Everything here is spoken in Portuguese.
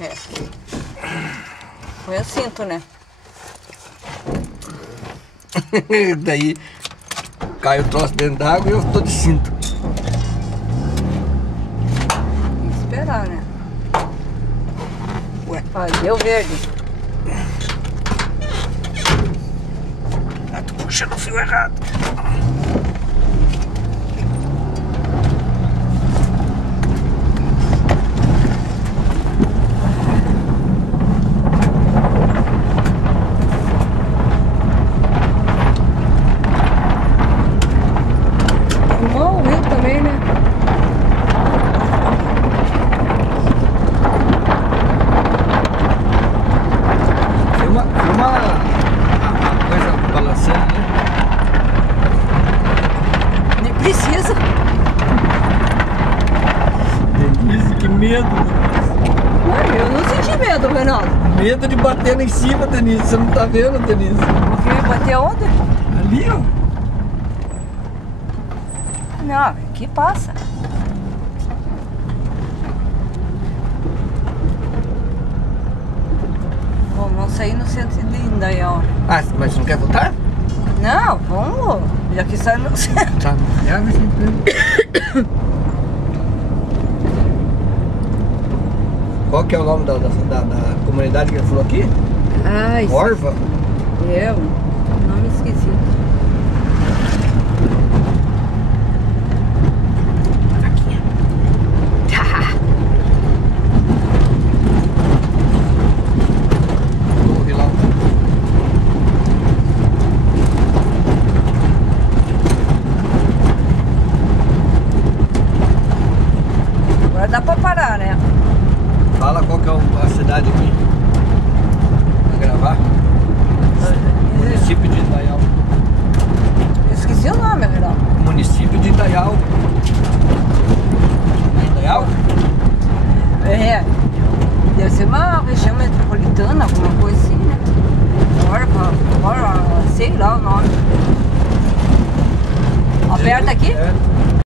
É. Põe o cinto, né? Daí cai o troço dentro d'água e eu tô de cinto. Tem que esperar, né? Ué. Ó, deu verde. Ah, tô puxando o fio errado. Arrumou o rio também, né? Filma a coisa balançando, né? Nem precisa. Denise, que medo. Ué, eu não senti medo, Reinaldo. Medo de bater lá em cima, Denise. Você não tá vendo, Denise? Porque bater onde? Ali, ó. Não, aqui passa. Bom, vamos sair no centro de Indaial. Ah, mas você não quer voltar? Não, vamos. Já que sai no centro. Tá. Qual que é o nome da comunidade que ele falou aqui? Ai, Orva? eu não me esqueci. Corre lá. Agora dá pra parar, né? Fala qual que é a cidade aqui. Pra gravar. Município de Indaial. Eu esqueci o nome, Reinaldo. Município de Indaial. Indaial? É. Deve ser uma região metropolitana, alguma coisa assim, né? Orva, sei lá o nome. Ó, perto aqui? É.